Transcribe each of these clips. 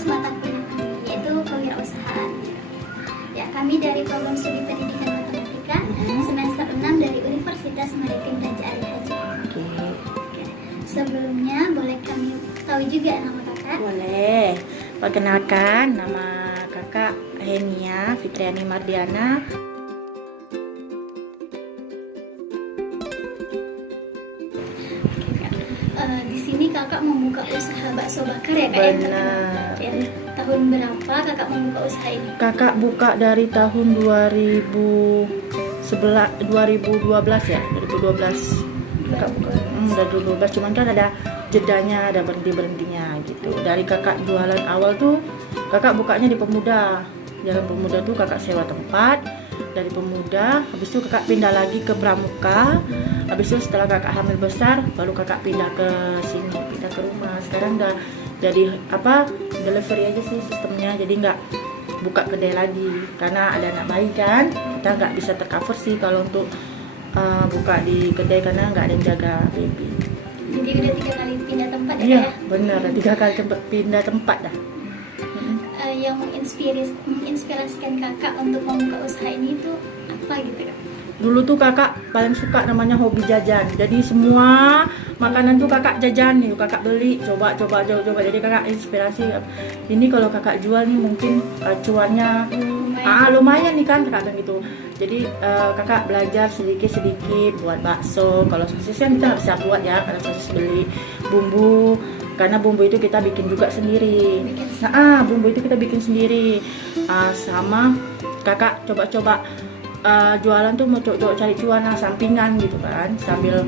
fokus mata kuliah kami, yaitu kewirausahaan. Ya, kami dari program studi pendidikan matematika semester 6 dari Universitas Maritim Raja Ali Haji. Oke. Sebelumnya boleh kami tahu juga nama kakak? Boleh. Perkenalkan, nama kakak Henia Fitriani Mardiana. Di sini kakak membuka usaha bakso bakar ya kak? Benar. Ya, tahun berapa kakak membuka usaha ini? Kakak buka dari tahun 2012 ya, 2012. Kakak buka. Dari 2012, cuman kan ada jedanya, ada berhentinya gitu. Dari kakak jualan awal tuh, kakak bukanya di Pemuda. Jalan Pemuda tuh kakak sewa tempat. Dari Pemuda, habis itu kakak pindah lagi ke Pramuka. Habis itu setelah kakak hamil besar, baru kakak pindah ke sini, pindah ke rumah. Sekarang udah jadi delivery aja sih sistemnya, jadi nggak buka kedai lagi karena ada anak bayi kan, kita nggak bisa tercover sih kalau untuk buka di kedai karena nggak ada yang jaga baby. Jadi udah 3 kali pindah tempat ya? Iya, bener, 3 kali pindah tempat dah. Yang menginspirasikan kakak untuk membuka usaha ini itu apa gitu kak? Dulu tuh kakak paling suka namanya hobi jajan. Jadi semua makanan tuh kakak jajan nih, kakak beli, coba. Jadi kakak inspirasi. Ini kalau kakak jual nih mungkin cuannya lumayan nih kan, kakak bilang gitu. Jadi kakak belajar sedikit buat bakso. Kalau sosis kan kita nggak bisa buat ya, karena sosis beli bumbu. Karena bumbu itu kita bikin juga sendiri. Bumbu itu kita bikin sendiri. Sama kakak coba-coba jualan tuh mau coba cari cuan lah, sampingan gitu kan, sambil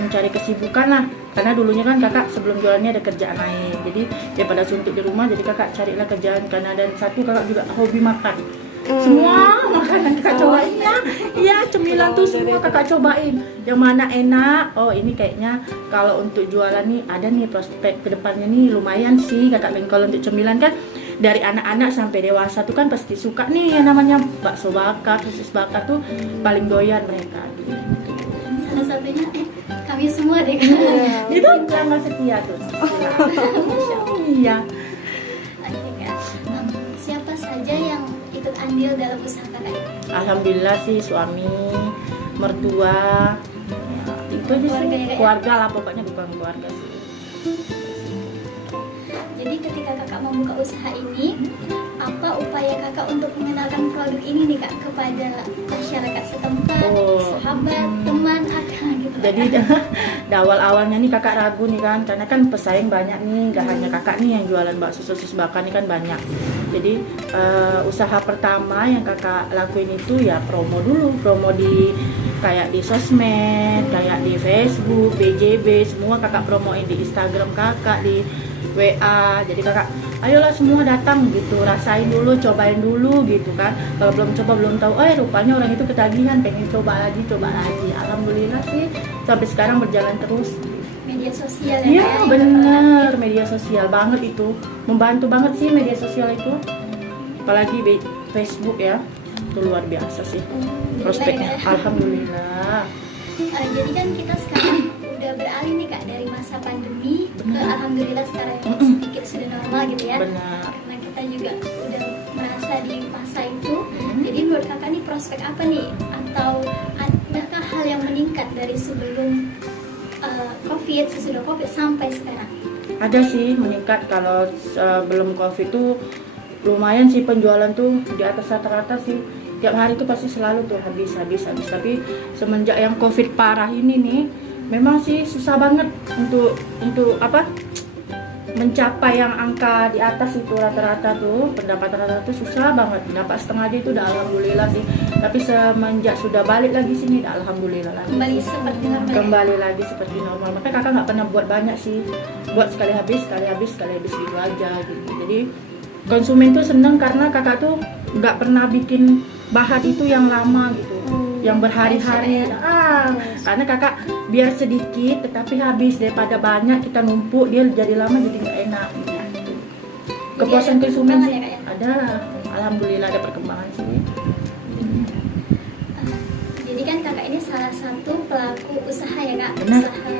mencari kesibukan lah. Karena dulunya kan kakak sebelum jualannya ada kerjaan lain. Jadi daripada suntuk di rumah, jadi kakak carilah kerjaan. Karena dan satu kakak juga hobi makan. Semua makanan kakak cobain ya. Iya, cemilan tuh semua kakak cobain. Yang mana enak? Oh, ini kayaknya kalau untuk jualan nih ada nih prospek kedepannya nih lumayan sih kakak bilang. Kalau untuk cemilan kan dari anak-anak sampai dewasa tuh kan pasti suka nih yang namanya bakso bakar, sosis bakar tuh paling doyan mereka. Salah satunya kami semua deh. Itu pelanggan setia tuh. Iya. Oke kak. Siapa saja yang ikut andil dalam usaha kakak ini? Alhamdulillah sih suami, mertua, ya, itu aja Keluarga sih. ya, Keluarga lah pokoknya, bukan keluarga sih. Jadi ketika kakak membuka usaha ini, apa upaya kakak untuk mengenalkan produk ini nih kak kepada masyarakat setempat, sahabat, teman, akak gitu? Jadi di awal-awalnya nih kakak ragu nih kan, karena kan pesaing banyak nih, gak hanya kakak nih yang jualan bakso sosis bakar nih kan banyak. Jadi usaha pertama yang kakak lakuin itu ya promo dulu, promo di kayak di sosmed, kayak di Facebook, BJB, semua kakak promoin di Instagram kakak, di WA. Jadi kakak, ayolah semua datang gitu, rasain dulu, cobain dulu gitu kan. Kalau belum coba belum tahu, rupanya orang itu ketagihan, pengen coba lagi. Alhamdulillah sih sampai sekarang berjalan terus. Media sosial ya? Iya bener, media sosial banget itu, membantu banget sih media sosial itu. Apalagi Facebook ya, itu luar biasa sih prospeknya. Alhamdulillah. Jadi kan kita sekarang udah beralih nih kak dari masa pandemi ke alhamdulillah sekarang sedikit sudah normal gitu ya. Benar. Karena kita juga udah merasa di masa itu. Jadi menurut kakak nih prospek apa nih? Atau adakah hal yang meningkat dari sebelum sesudah COVID sampai sekarang? Ada sih meningkat. Kalau sebelum COVID tuh lumayan sih penjualan tuh di atas rata-rata sih. Tiap hari tuh pasti selalu tuh habis. Tapi semenjak yang COVID parah ini nih, memang sih susah banget untuk mencapai yang angka di atas itu rata-rata tuh. Pendapatan rata-rata tuh susah banget. Dapat setengah aja itu udah alhamdulillah sih. Tapi semenjak sudah balik lagi sini udah alhamdulillah lagi. Kembali lagi seperti normal. Makanya kakak nggak pernah buat banyak sih. Buat sekali habis gitu aja gitu. Jadi konsumen tuh seneng karena kakak tuh nggak pernah bikin bahan itu yang lama gitu, yang berhari-hari. Karena kakak biar sedikit tetapi habis, daripada banyak kita numpuk dia jadi lama jadi nggak enak gitu. Kepuasan konsumen sih ya, ada, alhamdulillah ada perkembangan sih. Jadi kan kakak ini salah satu pelaku usaha ya kak. Benar. Usaha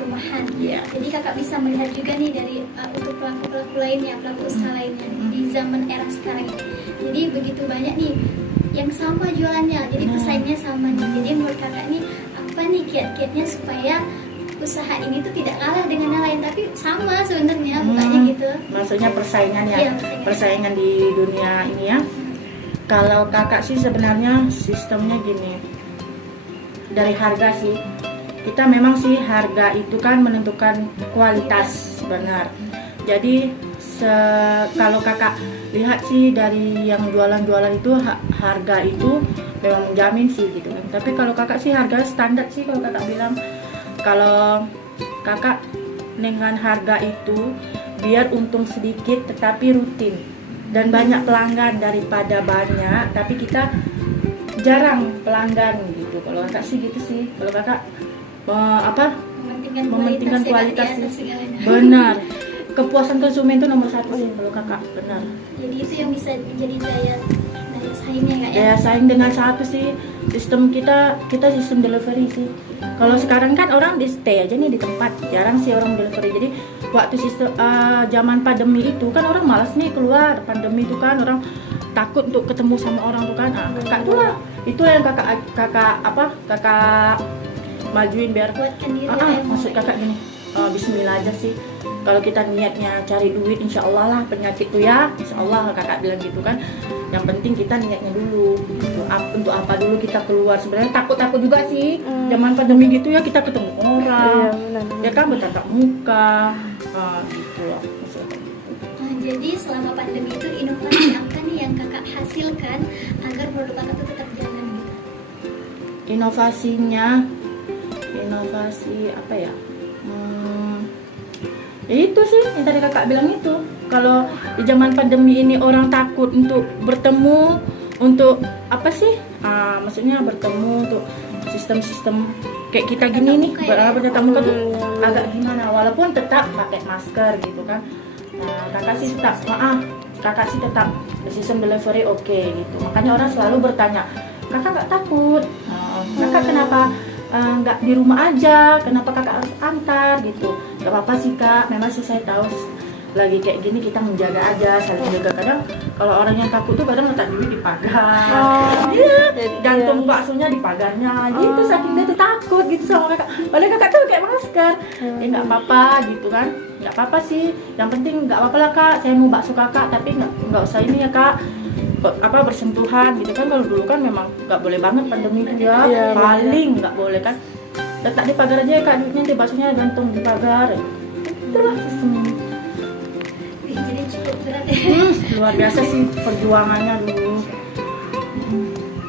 rumahan. Iya. Jadi kakak bisa melihat juga nih dari untuk pelaku-pelaku lainnya, pelaku usaha lainnya di zaman era sekarang ini. Jadi begitu banyak nih yang sama jualannya, jadi pesaingnya sama nih. Jadi menurut kakak nih apa nih kiat-kiatnya supaya usaha ini tuh tidak kalah dengan yang lain tapi sama sebenarnya bukannya gitu. Maksudnya persaingan ya, Iya, persaingan di dunia ini ya. Kalau kakak sih sebenarnya sistemnya gini, dari harga sih, kita memang sih harga itu kan menentukan kualitas, benar. Jadi kalau kakak lihat sih dari yang jualan-jualan itu harga itu memang menjamin sih gitu kan. Tapi kalau kakak sih harga standar sih kalau kakak bilang. Kalau kakak dengan harga itu biar untung sedikit tetapi rutin dan banyak pelanggan daripada banyak tapi kita jarang pelanggan gitu. Kalau kakak sih gitu sih. Kalau kakak mementingkan kualitas sih. Benar. Kepuasan konsumen itu nomor 1 sih kalau kakak, benar. Jadi itu yang bisa menjadi daya saingnya kak ya. Daya saing dengan satu sih sistem kita sistem delivery sih. Kalau sekarang kan orang di stay aja nih di tempat, jarang sih orang delivery. Jadi waktu sistem zaman pandemi itu kan orang malas nih keluar. Pandemi itu kan orang takut untuk ketemu sama orang tuh kan. Kakak itu yang kakak majuin biar Kuatkan diri maksud kakak gini, bismillah aja sih. Kalau kita niatnya cari duit, insya Allah lah penyakit tuh ya, insya Allah kakak bilang gitu kan. Yang penting kita niatnya dulu gitu. Untuk apa dulu kita keluar. Sebenarnya takut juga sih zaman pandemi gitu ya, kita ketemu orang ya kan, bertatap muka gitu loh maksudnya. Jadi selama pandemi itu inovasi apa nih yang kakak hasilkan agar produk kakak tuh tetap jalan gitu? Inovasi apa ya? Itu sih yang tadi kakak bilang itu. Kalau di zaman pandemi ini orang takut untuk bertemu, untuk apa sih? Maksudnya bertemu untuk sistem-sistem kayak kita gini nih, bertatap muka tuh agak gimana. Walaupun tetap pakai masker gitu kan. Kakak sih tetap sistem delivery oke gitu. Makanya orang selalu bertanya, kakak nggak takut? Kakak kenapa nggak di rumah aja, kenapa kakak harus antar gitu? Gak apa-apa sih kak, memang sih saya tahu lagi kayak gini kita menjaga aja, saling jaga. Kadang kalau orang yang takut tuh kadang letak duit di pagar, gantung baksonya di pagarnya gitu, saking dia tuh takut gitu sama kakak. Padahal kakak tuh kayak masker, nggak apa-apa gitu kan, nggak apa-apa sih. Yang penting nggak apa-apa lah kak, saya mau bakso kakak tapi nggak usah ini ya kak, bersentuhan gitu kan. Kalau dulu kan memang nggak boleh banget pandemi itu ya, paling nggak boleh kan. Letak di pagar aja ya kak, duitnya di baksonya gantung di pagar. Itulah sistemnya. Jadi cukup berat ya. Luar biasa sih perjuangannya dulu.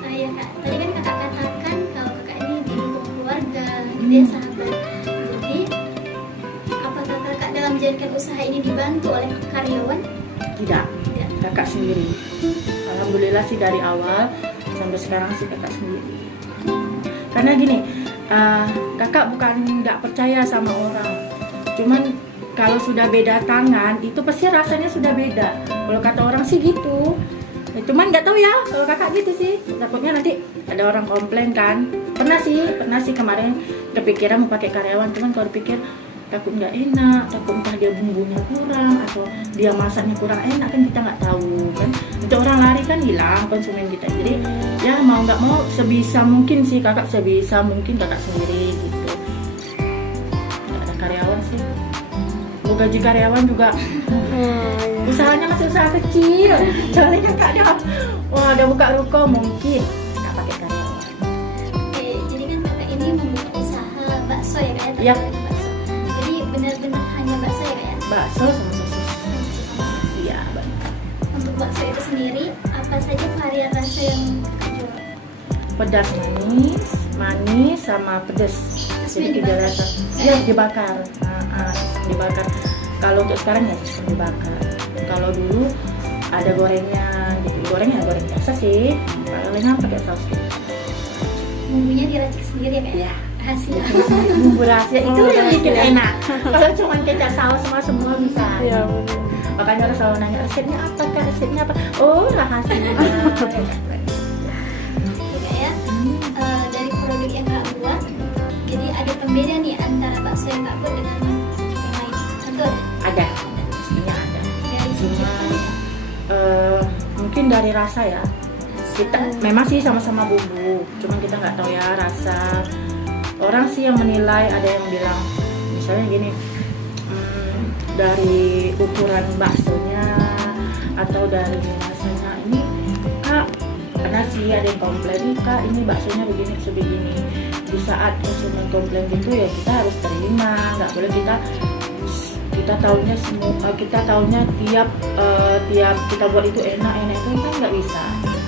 Ya kak, tadi kan kakak katakan kalau kakak ini didukung keluarga, gitu ya sahabat. Jadi apakah kakak dalam menjalankan usaha ini dibantu oleh karyawan? Tidak. Kakak sendiri. Alhamdulillah sih dari awal sampai sekarang sih kakak sendiri. Karena gini, kakak bukan nggak percaya sama orang, cuman kalau sudah beda tangan itu pasti rasanya sudah beda. Kalau kata orang sih gitu, cuman nggak tahu ya kalau kakak gitu sih. Takutnya nanti ada orang komplain kan. Pernah sih kemarin kepikiran mau pakai karyawan, cuman kalau dipikir takut nggak enak, takut entah dia bumbunya kurang atau dia masaknya kurang enak kan, kita nggak tahu kan. Nanti orang lari kan hilang konsumen kita. Jadi ya mau nggak mau sebisa mungkin sih kakak sendiri gitu. Nggak ada karyawan sih. Mau gaji karyawan juga usahanya masih usaha kecil. Soalnya kakak udah buka ruko mungkin nggak pakai karyawan. Oke, jadi kan kakak ini membuka usaha bakso ya kak ya? Yap. Jadi benar-benar hanya bakso ya kak ya? Bakso sama sosis. Iya, benar. Untuk bakso itu sendiri, apa saja varian rasa yang kakak jual? Pedas manis sama pedas. Jadi 3 rasa. Ya dibakar. Dibakar. Kalau untuk sekarang ya sistem dibakar. Kalau dulu ada gorengnya, gitu. Goreng biasa sih. Palingnya pakai saus. Bumbunya diracik sendiri ya kak ya? Rahasia. Bumbu rahasia itu yang bikin enak. Kalau cuma kecap saus semua bisa. Iya. Makanya orang selalu nanya resepnya apa kak? Resepnya apa? Oh rahasia. Dari produk yang kak buat, jadi ada pembeda nih antara bakso yang nggak buat dengan yang lain? Tentu ada. Ada, pastinya ada. Dari segi Cuma mungkin dari rasa ya. Kita rasa. memang sih sama-sama bumbu, cuman kita nggak tahu ya rasa. Orang sih yang menilai, ada yang bilang misalnya gini, dari ukuran baksonya atau dari rasanya, ini kak, karena sih ada yang komplain nih kak, ini baksonya begini sebegini. Di saat konsumen komplain gitu ya kita harus terima, nggak boleh kita taunya semua, kita taunya tiap kita buat itu enak itu kan nggak bisa.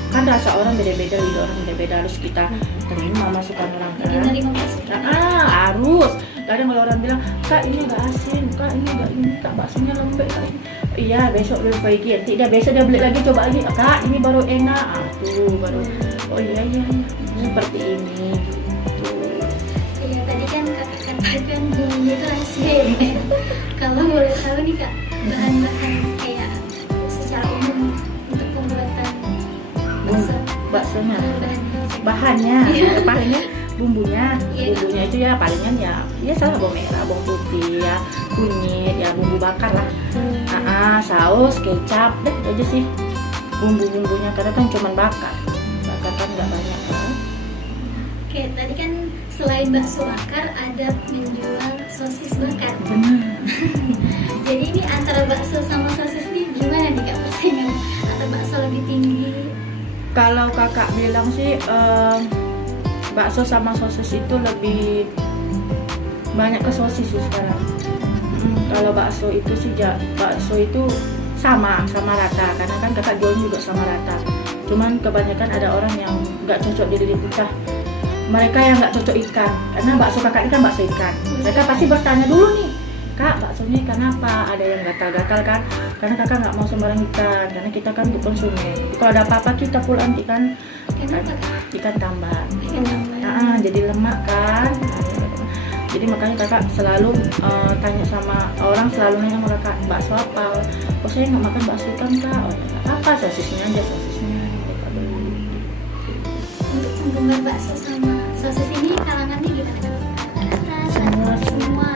Kan rasa orang beda-beda, lidah orang beda-beda, harus kita terima masukan orang kan. Jadi nerima masukan. Harus. Kadang kalau orang bilang kak ini nggak asin, kak ini nggak ini, kak baksonya lembek, kak ini. Iya besok lebih baiki, tidak besok dia beli lagi, coba lagi kak ini baru enak, tuh baru oh iya seperti ini gitu. Iya tadi kan kakak katakan bumbunya itu rahasia ya. Kalau boleh tahu nih kak, bahan-bahan kayak secara umum untuk pembuatan baksonya, bahan-bahan bahannya palingnya bumbunya Iya. bumbunya itu ya palingan ya salah bawang merah, bawang putih ya, kunyit ya, bumbu bakar lah, saus, kecap, deh itu aja sih bumbu-bumbunya, karena kan cuma bakar kan nggak banyak kan. Oke, tadi kan selain bakso bakar ada menjual sosis bakar. Jadi ini antara bakso sama sosis ini gimana nih kak persaingan? Atau bakso lebih tinggi? Kalau kakak bilang sih bakso sama sosis itu lebih banyak ke sosis sih sekarang. Kalau bakso itu sih bakso itu sama rata, karena kan kakak jualnya juga sama rata. Cuman kebanyakan ada orang yang nggak cocok di lidah kita. Mereka yang nggak cocok ikan, karena bakso kakak ini kan bakso ikan. Mereka pasti bertanya dulu nih, kak baksonya ikan apa? Ada yang gatal-gatal kan, karena kakak nggak mau sembarang ikan, karena kita kan untuk konsumen. Kalau ada apa-apa kita pulang ikan tambah. Jadi lemak kan. Jadi makanya kakak selalu tanya sama orang, selalu nanya sama kakak, bakso apa? Oh saya nggak makan bakso ikan kak. Oh apa, sosisnya aja sosisnya. Untuk penggemar bakso sama sosis ini kalangannya gimana kan? Semua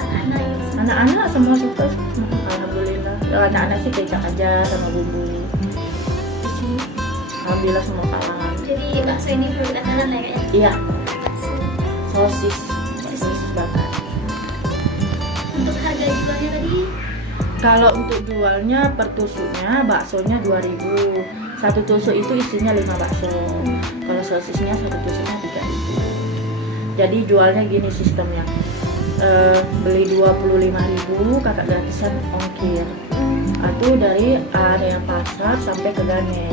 anak-anak semua suka. Alhamdulillah. Anak-anak sih kecap aja sama bumbu. Alhamdulillah semua kalangan. Jadi bakso ini produk andalan lah ya? Iya. Bakso. Sosis bakar. Untuk harga jualnya tadi? Kalau untuk jualnya per tusuknya baksonya 2.000. Satu tusuk itu isinya 5 bakso. Kalau sosisnya satu tusuknya 3.000. Jadi jualnya gini sistemnya. Beli 25.000 kakak gratisan ongkir. Atau dari area pasar sampai ke Gane.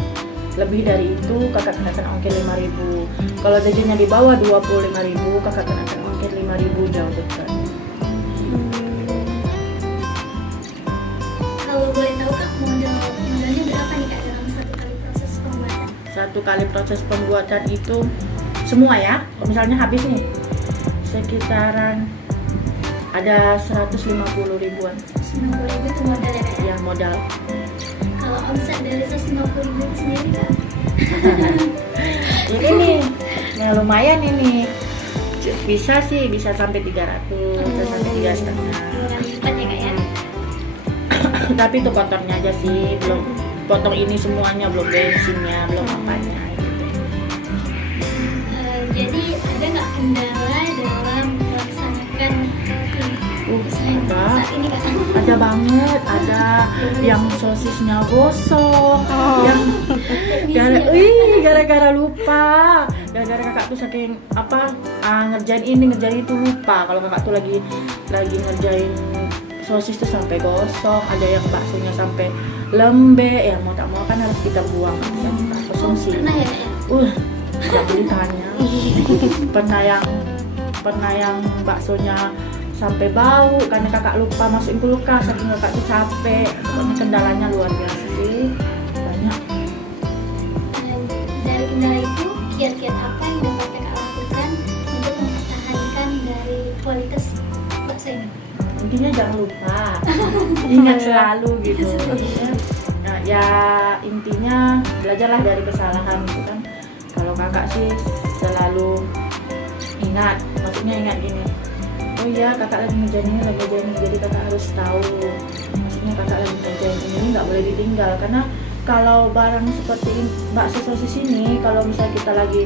Lebih dari itu kakak kenakan ongkir 5.000. Kalau jajannya di bawah 25.000 kakak kenakan ongkir 5.000 jauh dekat. Kalau boleh tahu kak modalnya berapa nih kak dalam satu kali proses pembuatan? Satu kali proses pembuatan itu semua ya, misalnya habis nih sekitaran ada 150 ribuan. 150.000 itu modal ya kak? Ya modal. Kalau omset dari 150.000 itu sendiri kak? Ini nih, ya lumayan ini. Bisa sampai 300, bisa sampai 3,5. Lipat ya kak ya? Tapi itu kotornya aja sih, belum potong ini semuanya, belum bensinnya, belum apanya gitu. Jadi ada nggak kendala dalam melaksanakan usaha saat ini kak? Ada banget, ada yang sosisnya gosong, yang gara-gara lupa, gara-gara kakak tuh saking ngerjain ini ngerjain itu lupa. Kalau kakak tuh lagi ngerjain sosis tuh sampai gosong, ada yang baksonya sampai lembek, ya mau tak mau kan harus kita buang, bisa kita konsumsi. Pernah ya kak? Nggak boleh tanya. Pernah yang baksonya sampai bau karena kakak lupa masukin kulkas, saking kakak tuh capek. Pokoknya kendalanya luar biasa sih, banyak. Dari kendala itu kiat-kiat apa yang dapat kakak lakukan untuk mempertahankan dari kualitas bakso ini? Intinya jangan lupa, ingat selalu gitu. Nah, ya intinya belajarlah dari kesalahan gitu kan. Kalau kakak sih selalu ingat, maksudnya ingat gini, oh iya kakak lagi ngerjain ini, jadi kakak harus tahu, maksudnya kakak lagi ngerjain ini nggak boleh ditinggal. Karena kalau barang seperti bakso sosis ini, kalau misalnya kita lagi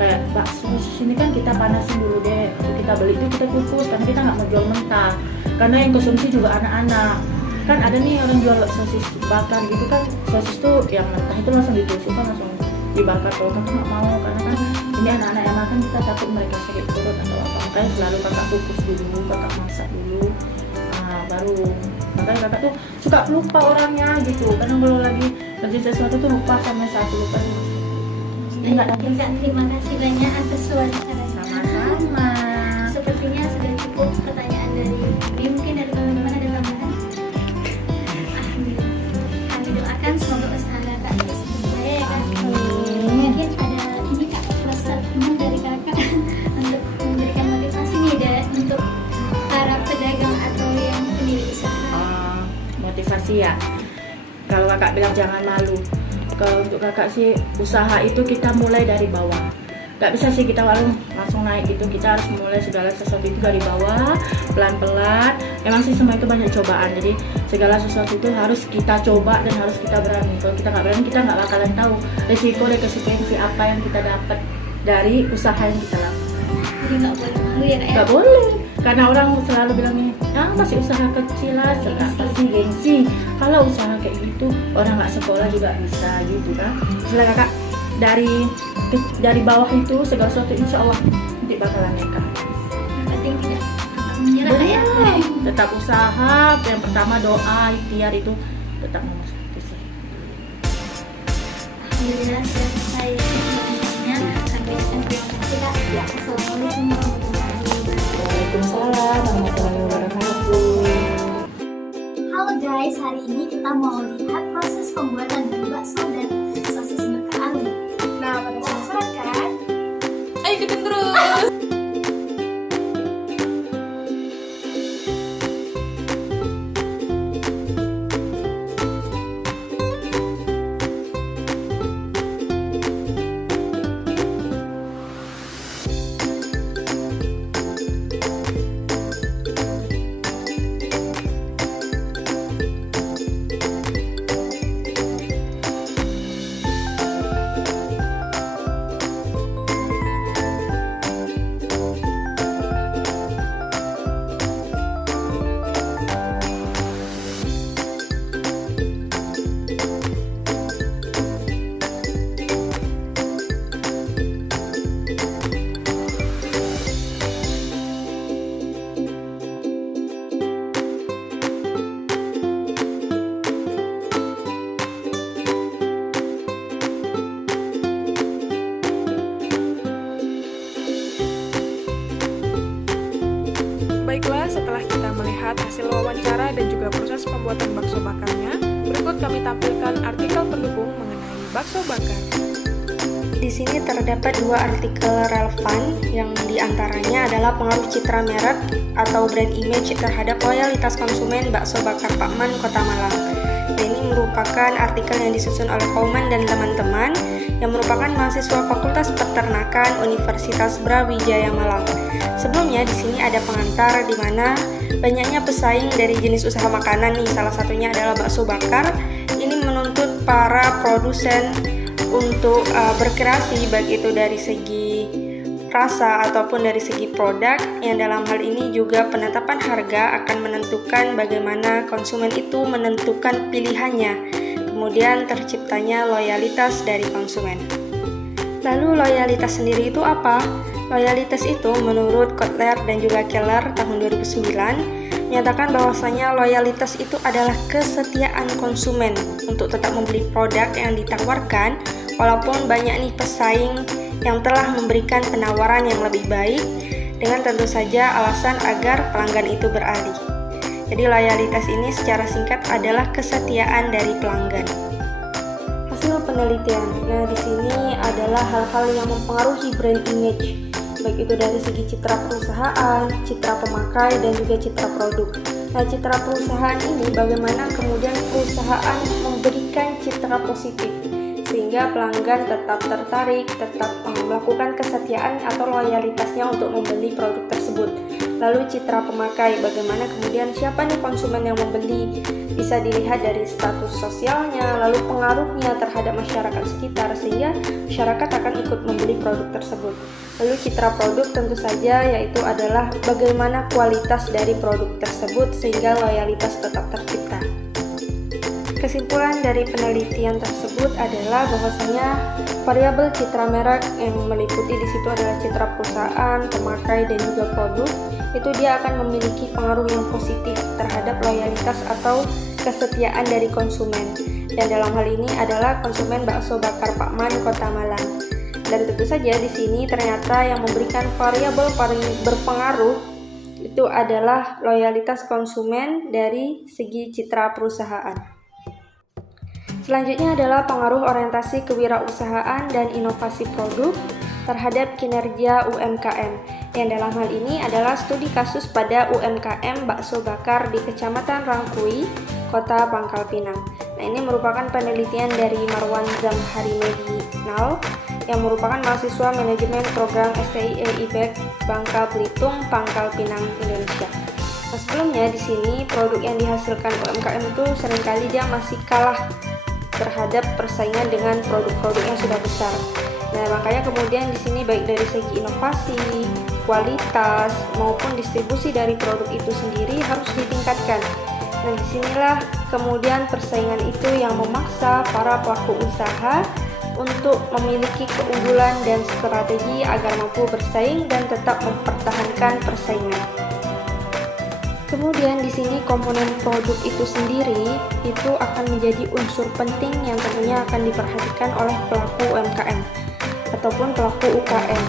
kayak bakso sosis ini kan kita panasin dulu deh, kita beli itu kita kukus, karena kita nggak mau jual mentah, karena yang konsumsi juga anak-anak. Kan ada nih orang jual sosis bakar gitu kan, sosis tuh yang mentah itu langsung ditusuk kan, langsung dibakar. Kalau kakak nggak mau, karena kan ini anak-anak yang makan, kita takut mereka sakit perut atau apa, makanya selalu kakak kukus dulu, kakak masak dulu, baru. Makanya kakak tuh suka lupa orangnya gitu, karena kalau lagi kerja sesuatu tuh lupa sama satu lupa. Kak, terima kasih banyak atas wawancaranya. Sama-sama. Sepertinya sudah cukup pertanyaan dari kami. Mungkin dari teman-teman ada tambahan? Alhamdulillah. Kami doakan semoga usaha kakak terus berjaya ya kak. Mungkin ada ini kak, statement dari kakak untuk memberikan motivasi nih untuk para pedagang atau yang pemilik usaha. Motivasi ya. Kalau kakak bilang jangan malu. Kalau untuk kakak sih, usaha itu kita mulai dari bawah. Gak bisa sih kita langsung naik gitu. Kita harus mulai segala sesuatu itu dari bawah, pelan-pelan. Memang sih semua itu banyak cobaan. Jadi segala sesuatu itu harus kita coba dan harus kita berani. Kalau kita nggak berani, kita nggak bakalan tahu resiko dan konsekuensi apa yang kita dapat dari usaha yang kita lakukan. Jadi nggak boleh malu ya kak ya? Nggak boleh. Karena orang selalu bilang nih, masih usaha kecil lah, pasti gengsi. Kalau usaha kayak gitu, orang nggak sekolah juga bisa gitu kan. Misalnya kakak dari bawah itu segala sesuatu insya Allah nanti bakalan naik ke atas. Yang penting tidak menyerah kak ya. Tetap usaha, yang pertama doa, ikhtiar itu tetap nomor satu sih. Alhamdulillah sudah selesai semuanya. Kami ucapkan terima kasih kak. Assalamualaikum warahmatullahi wabarakatuh. Waalaikumsalam warahmatullahi wabarakatuh. Halo guys, hari ini kita mau lihat proses pembuatan bakso dan sosis Mbak Ali. Nah, pada penasaran kan? Ayo ikutin terus. Baiklah, setelah kita melihat hasil wawancara dan juga proses pembuatan bakso bakarnya, berikut kami tampilkan artikel pendukung mengenai bakso bakar. Di sini terdapat dua artikel relevan yang diantaranya adalah pengaruh citra merek atau brand image terhadap loyalitas konsumen bakso bakar Pak Man, Kota Malang. Dan ini merupakan artikel yang disusun oleh Kauman dan teman-teman yang merupakan mahasiswa Fakultas Peternakan Universitas Brawijaya Malang. Sebelumnya di sini ada pengantar di mana banyaknya pesaing dari jenis usaha makanan nih, salah satunya adalah bakso bakar. Ini menuntut para produsen untuk berkreasi baik itu dari segi rasa ataupun dari segi produk, yang dalam hal ini juga penetapan harga akan menentukan bagaimana konsumen itu menentukan pilihannya. Kemudian terciptanya loyalitas dari konsumen. Lalu loyalitas sendiri itu apa? Loyalitas itu menurut Kotler dan juga Keller tahun 2009 menyatakan bahwasanya loyalitas itu adalah kesetiaan konsumen untuk tetap membeli produk yang ditawarkan walaupun banyak nih pesaing yang telah memberikan penawaran yang lebih baik, dengan tentu saja alasan agar pelanggan itu beralih. Jadi loyalitas ini secara singkat adalah kesetiaan dari pelanggan. Hasil penelitian. Nah, di sini adalah hal-hal yang mempengaruhi brand image, baik itu dari segi citra perusahaan, citra pemakai, dan juga citra produk. Nah, citra perusahaan ini bagaimana kemudian perusahaan memberikan citra positif sehingga sehingga pelanggan tetap tertarik, tetap melakukan kesetiaan atau loyalitasnya untuk membeli produk tersebut. Lalu citra pemakai, bagaimana kemudian siapa nih konsumen yang membeli, bisa dilihat dari status sosialnya, lalu pengaruhnya terhadap masyarakat sekitar sehingga masyarakat akan ikut membeli produk tersebut. Lalu citra produk tentu saja yaitu adalah bagaimana kualitas dari produk tersebut sehingga loyalitas tetap tercipta. Kesimpulan dari penelitian tersebut adalah bahwasanya variabel citra merek yang meliputi di situ adalah citra perusahaan, pemakai, dan juga produk, itu dia akan memiliki pengaruh yang positif terhadap loyalitas atau kesetiaan dari konsumen. Dan dalam hal ini adalah konsumen bakso bakar Pak Man Kota Malang. Dan tentu saja di sini ternyata yang memberikan variabel paling berpengaruh itu adalah loyalitas konsumen dari segi citra perusahaan. Selanjutnya adalah pengaruh orientasi kewirausahaan dan inovasi produk terhadap kinerja UMKM, yang dalam hal ini adalah studi kasus pada UMKM bakso bakar di Kecamatan Rangkui, Kota Pangkal Pinang. Nah, ini merupakan penelitian dari Marwan Zamharimedinal yang merupakan mahasiswa manajemen program STIE IPEK Bangka Belitung, Pangkal Pinang, Indonesia. Nah, sebelumnya di sini produk yang dihasilkan UMKM itu seringkali dia masih kalah terhadap persaingan dengan produk-produk yang sudah besar. Nah, makanya kemudian di sini baik dari segi inovasi, kualitas maupun distribusi dari produk itu sendiri harus ditingkatkan. Nah, disinilah kemudian persaingan itu yang memaksa para pelaku usaha untuk memiliki keunggulan dan strategi agar mampu bersaing dan tetap mempertahankan persaingan. Kemudian di sini komponen produk itu sendiri itu akan menjadi unsur penting yang tentunya akan diperhatikan oleh pelaku UMKM ataupun pelaku UKM.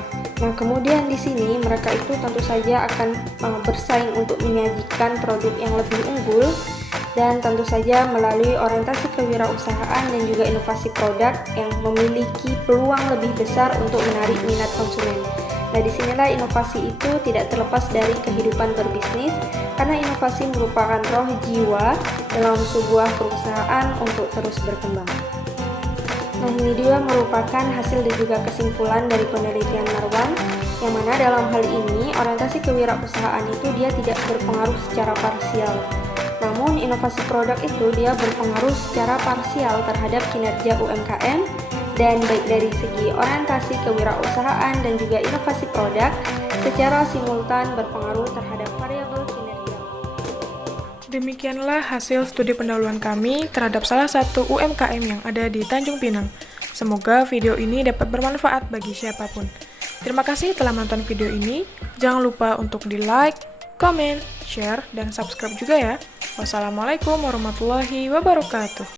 Nah, kemudian di sini mereka itu tentu saja akan bersaing untuk menyajikan produk yang lebih unggul dan tentu saja melalui orientasi kewirausahaan dan juga inovasi produk yang memiliki peluang lebih besar untuk menarik minat konsumen. Nah, disinilah inovasi itu tidak terlepas dari kehidupan berbisnis, karena inovasi merupakan roh jiwa dalam sebuah perusahaan untuk terus berkembang. Nah, ini juga merupakan hasil dan juga kesimpulan dari penelitian Marwan, yang mana dalam hal ini orientasi kewirausahaan itu dia tidak berpengaruh secara parsial. Namun, inovasi produk itu dia berpengaruh secara parsial terhadap kinerja UMKM, dan baik dari segi orientasi kewirausahaan dan juga inovasi produk secara simultan berpengaruh terhadap variabel kinerja. Demikianlah hasil studi pendahuluan kami terhadap salah satu UMKM yang ada di Tanjung Pinang. Semoga video ini dapat bermanfaat bagi siapapun. Terima kasih telah menonton video ini. Jangan lupa untuk di-like, komen, share, dan subscribe juga ya. Wassalamualaikum warahmatullahi wabarakatuh.